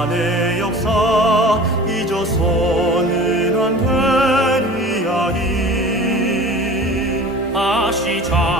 인간의 역사 잊어서는 안 되리하리 다시 자